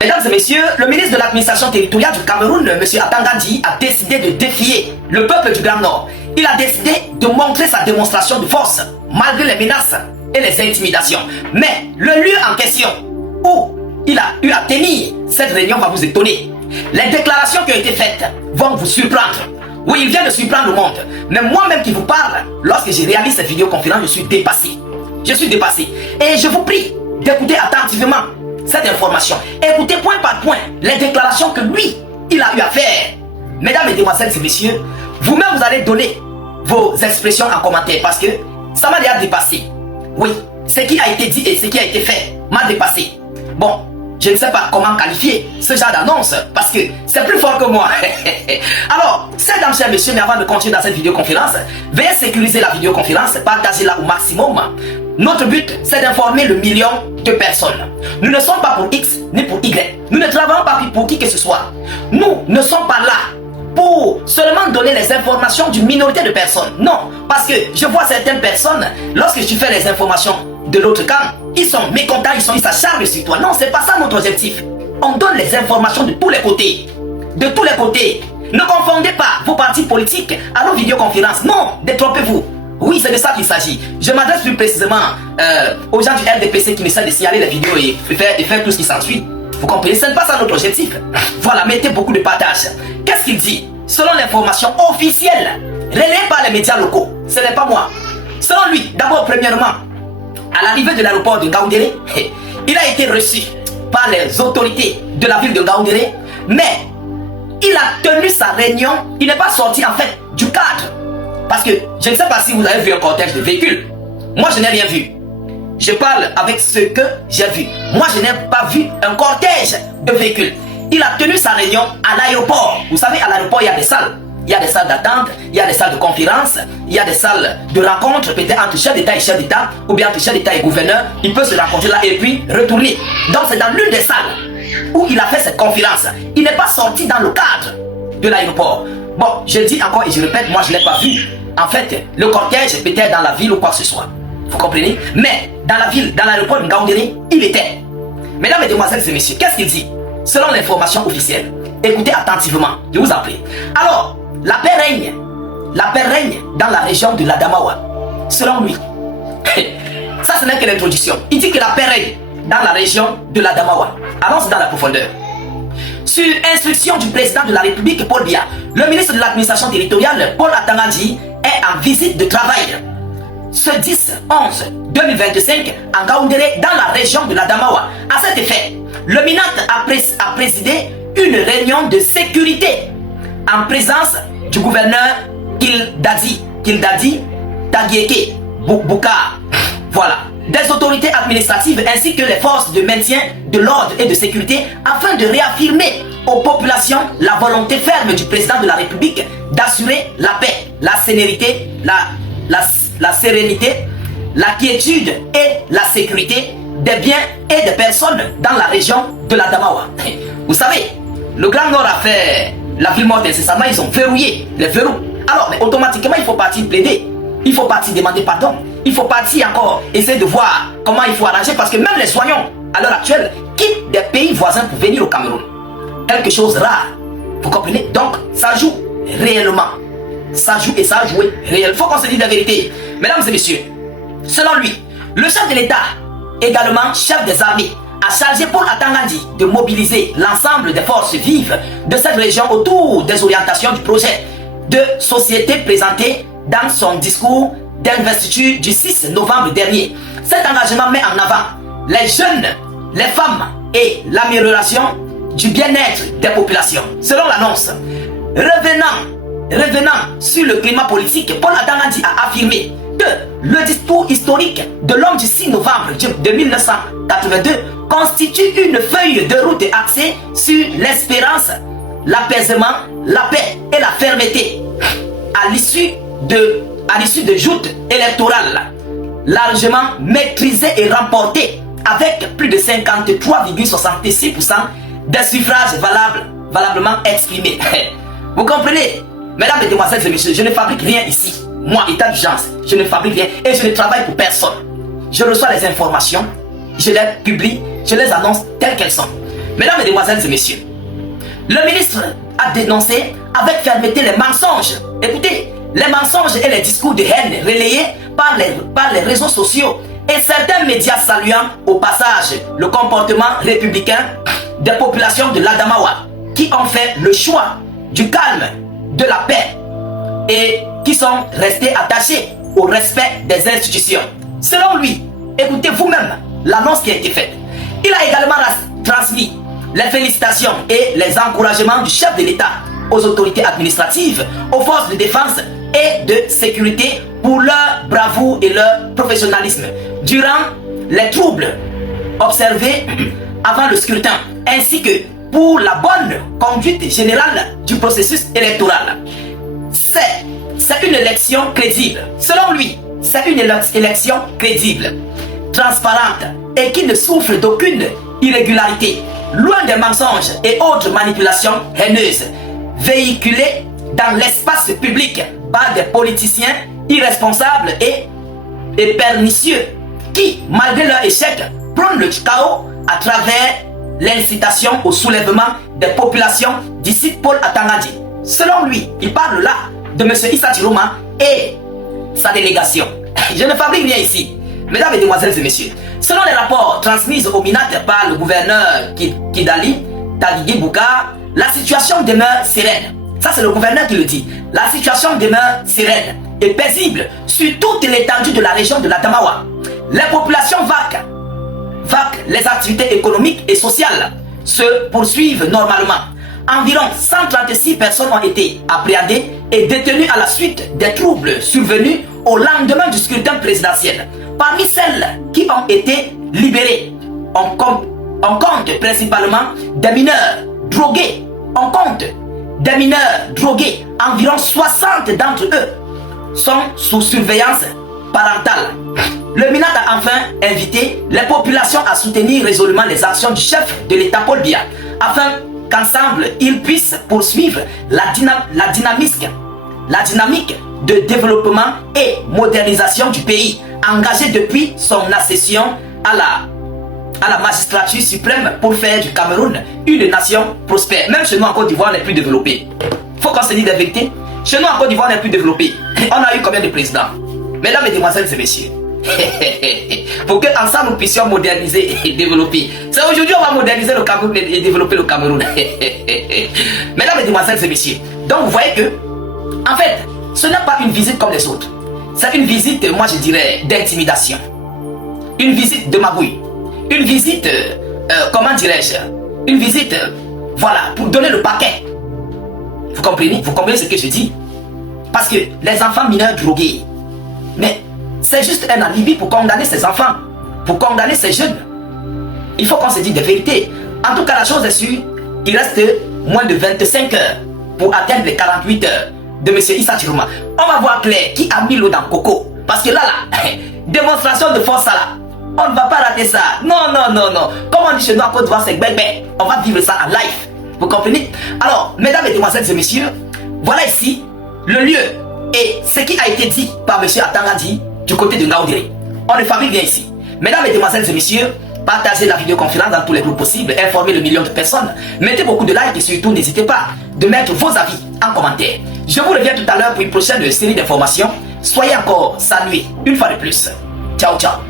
Mesdames et messieurs, le ministre de l'administration territoriale du Cameroun, M. Atangandi, a décidé de défier le peuple du Grand Nord. Il a décidé de montrer sa démonstration de force, malgré les menaces et les intimidations. Mais le lieu en question où il a eu à tenir cette réunion va vous étonner. Les déclarations qui ont été faites vont vous surprendre. Oui, il vient de surprendre le monde. Mais moi-même qui vous parle, lorsque je réalise cette vidéoconférence, je suis dépassé. Je suis dépassé. Et je vous prie d'écouter attentivement cette information. Écoutez point par point les déclarations que lui, il a eu à faire. Mesdames et demoiselles et messieurs, vous-même vous allez donner vos expressions en commentaire parce que ça m'a déjà dépassé. Oui, ce qui a été dit et ce qui a été fait m'a dépassé. Bon, je ne sais pas comment qualifier ce genre d'annonce parce que c'est plus fort que moi. Alors, mesdames et messieurs, mais avant de continuer dans cette vidéoconférence, veuillez sécuriser la vidéoconférence, partagez-la au maximum. Notre but, c'est d'informer le million de personnes. Nous ne sommes pas pour X ni pour Y. Nous ne travaillons pas pour qui que ce soit. Nous ne sommes pas là pour seulement donner les informations d'une minorité de personnes. Non, parce que je vois certaines personnes, lorsque tu fais les informations de l'autre camp, ils sont mécontents, ils s'acharnent sur toi. Non, c'est pas ça notre objectif. On donne les informations de tous les côtés. De tous les côtés. Ne confondez pas vos partis politiques à nos vidéoconférences. Non, détrompez-vous. Oui, c'est de ça qu'il s'agit. Je m'adresse plus précisément aux gens du RDPC qui essaient de signaler les vidéos et faire tout ce qui s'ensuit. Vous comprenez? Ce n'est pas ça notre objectif. Voilà, mettez beaucoup de partage. Qu'est-ce qu'il dit? Selon l'information officielle, relayée par les médias locaux, ce n'est pas moi. Selon lui, d'abord, premièrement, à l'arrivée de l'aéroport de Ngaoundéré, il a été reçu par les autorités de la ville de Ngaoundéré, mais il a tenu sa réunion, il n'est pas sorti en fait du cadre. Parce que je ne sais pas si vous avez vu un cortège de véhicules. Moi, je n'ai rien vu. Je parle avec ce que j'ai vu. Moi, je n'ai pas vu un cortège de véhicules. Il a tenu sa réunion à l'aéroport. Vous savez, à l'aéroport, il y a des salles. Il y a des salles d'attente, il y a des salles de conférence, il y a des salles de rencontre, peut-être entre chef d'État et chef d'État, ou bien entre chef d'État et gouverneur. Il peut se rencontrer là et puis retourner. Donc, c'est dans l'une des salles où il a fait cette conférence. Il n'est pas sorti dans le cadre de l'aéroport. Bon, je dis encore et je répète, moi, je ne l'ai pas vu. En fait, le cortège est peut-être dans la ville ou quoi que ce soit. Vous comprenez? Mais dans la ville, dans l'aéroport de Ngaoundéré, il était. Mesdames et demoiselles et messieurs, qu'est-ce qu'il dit? Selon l'information officielle, écoutez attentivement, je vous en prie. Alors, la paix règne dans la région de l'Adamawa. Selon lui. Ça, ce n'est que l'introduction. Il dit que la paix règne dans la région de l'Adamawa. Allons dans la profondeur. Sur instruction du président de la République, Paul Biya, le ministre de l'administration territoriale, Paul Atangandi, est en visite de travail ce 10-11-2025 à Ngaoundéré dans la région de l'Adamawa. À cet effet, le MINAT a présidé une réunion de sécurité en présence du gouverneur Kildadi Tagieke Bouka. Voilà. Des autorités administratives ainsi que les forces de maintien de l'ordre et de sécurité afin de réaffirmer aux populations la volonté ferme du président de la République d'assurer la paix, la sérénité, la sérénité, la quiétude et la sécurité des biens et des personnes dans la région de l'Adamawa. Vous savez, le Grand Nord a fait la ville morte incessamment, ils ont verrouillé les verrous. Alors, mais automatiquement, il faut partir plaider, il faut partir demander pardon, il faut partir encore essayer de voir comment il faut arranger parce que même les soignants, à l'heure actuelle, quittent des pays voisins pour venir au Cameroun. Quelque chose de rare. Vous comprenez? Donc, ça joue réellement. Ça joue et ça a joué réel. Il faut qu'on se dise la vérité. Mesdames et messieurs, selon lui, le chef de l'État, également chef des armées, a chargé Paul Atangandi de mobiliser l'ensemble des forces vives de cette région autour des orientations du projet de société présenté dans son discours d'investiture du 6 novembre dernier. Cet engagement met en avant les jeunes, les femmes et l'amélioration du bien-être des populations. Selon l'annonce, revenant sur le climat politique, Paul Atangandi a affirmé que le discours historique de l'homme du 6 novembre de 1982 constitue une feuille de route axée sur l'espérance, l'apaisement, la paix et la fermeté à l'issue de joutes électorales largement maîtrisées et remportées avec plus de 53,66% des suffrages valablement exprimés. Vous comprenez? Mesdames et demoiselles et messieurs, je ne fabrique rien ici. Moi, état d'urgence, je ne fabrique rien et je ne travaille pour personne. Je reçois les informations, je les publie, je les annonce telles qu'elles sont. Mesdames, Mesdemoiselles et Messieurs, le ministre a dénoncé avec fermeté les mensonges. Écoutez, les mensonges et les discours de haine relayés par les réseaux sociaux et certains médias saluant au passage le comportement républicain des populations de l'Adamawa qui ont fait le choix du calme, de la paix et qui sont restés attachés au respect des institutions. Selon lui, écoutez vous-même l'annonce qui a été faite. Il a également transmis les félicitations et les encouragements du chef de l'État aux autorités administratives, aux forces de défense et de sécurité pour leur bravoure et leur professionnalisme durant les troubles observés avant le scrutin, ainsi que pour la bonne conduite générale du processus électoral. C'est une élection crédible. Selon lui, c'est une élection crédible, transparente et qui ne souffre d'aucune irrégularité, loin des mensonges et autres manipulations haineuses véhiculées dans l'espace public par des politiciens irresponsables et pernicieux qui, malgré leur échec, prennent le chaos à travers l'incitation au soulèvement des populations d'ici Paul Atangadi. Selon lui, il parle là de M. Issa Chiroma et sa délégation. Je ne fabrique rien ici. Mesdames, Mesdemoiselles et Messieurs, selon les rapports transmis au MINAT par le gouverneur Kidali Tadigé Boukar, la situation demeure sereine. Ça, c'est le gouverneur qui le dit. La situation demeure sereine et paisible sur toute l'étendue de la région de l'Adamawa. Les populations vaquent, les activités économiques et sociales se poursuivent normalement. Environ 136 personnes ont été appréhendées et détenues à la suite des troubles survenus au lendemain du scrutin présidentiel. Parmi celles qui ont été libérées, on compte principalement des mineurs drogués. On compte des mineurs drogués. Environ 60 d'entre eux sont sous surveillance parentale. Le MINAT a enfin invité les populations à soutenir résolument les actions du chef de l'État Paul Biya, afin qu'ensemble ils puissent poursuivre la dynamique de développement et modernisation du pays, engagée depuis son accession à la magistrature suprême pour faire du Cameroun une nation prospère. Même chez nous en Côte d'Ivoire, on n'est plus développé. Il faut qu'on se dise la vérité. Chez nous en Côte d'Ivoire, on n'est plus développé. On a eu combien de présidents? Mesdames, Mesdemoiselles et Messieurs, pour qu'ensemble nous puissions moderniser et développer. C'est aujourd'hui qu'on va moderniser le Cameroun et développer le Cameroun. Mesdames, Mesdemoiselles et Messieurs, donc vous voyez que, en fait, ce n'est pas une visite comme les autres. C'est une visite, moi je dirais, d'intimidation. Une visite de magouille. Une visite, comment dirais-je? Une visite, voilà, pour donner le paquet. Vous comprenez? Vous comprenez ce que je dis? Parce que les enfants mineurs drogués, mais c'est juste un alibi pour condamner ces enfants, pour condamner ces jeunes. Il faut qu'on se dise des vérités. En tout cas, la chose est sûre, il reste moins de 25 heures pour atteindre les 48 heures de M. Issa Chiroma. On va voir clair qui a mis l'eau dans le coco. Parce que là, démonstration de force là, on ne va pas rater ça. Non, non, non, non. Comme on dit chez nous à Côte d'Ivoire, c'est bébé. On va vivre ça en live. Vous comprenez? Alors, mesdames, mesdemoiselles et messieurs, voilà ici le lieu et ce qui a été dit par M. Atangadi du côté de Ngaoundéré. On ne fabrique rien ici. Mesdames, mesdemoiselles et messieurs, partagez la vidéoconférence dans tous les groupes possibles, informez le million de personnes, mettez beaucoup de likes et surtout n'hésitez pas de mettre vos avis en commentaire. Je vous reviens tout à l'heure pour une prochaine série d'informations. Soyez encore salués une fois de plus. Ciao, ciao.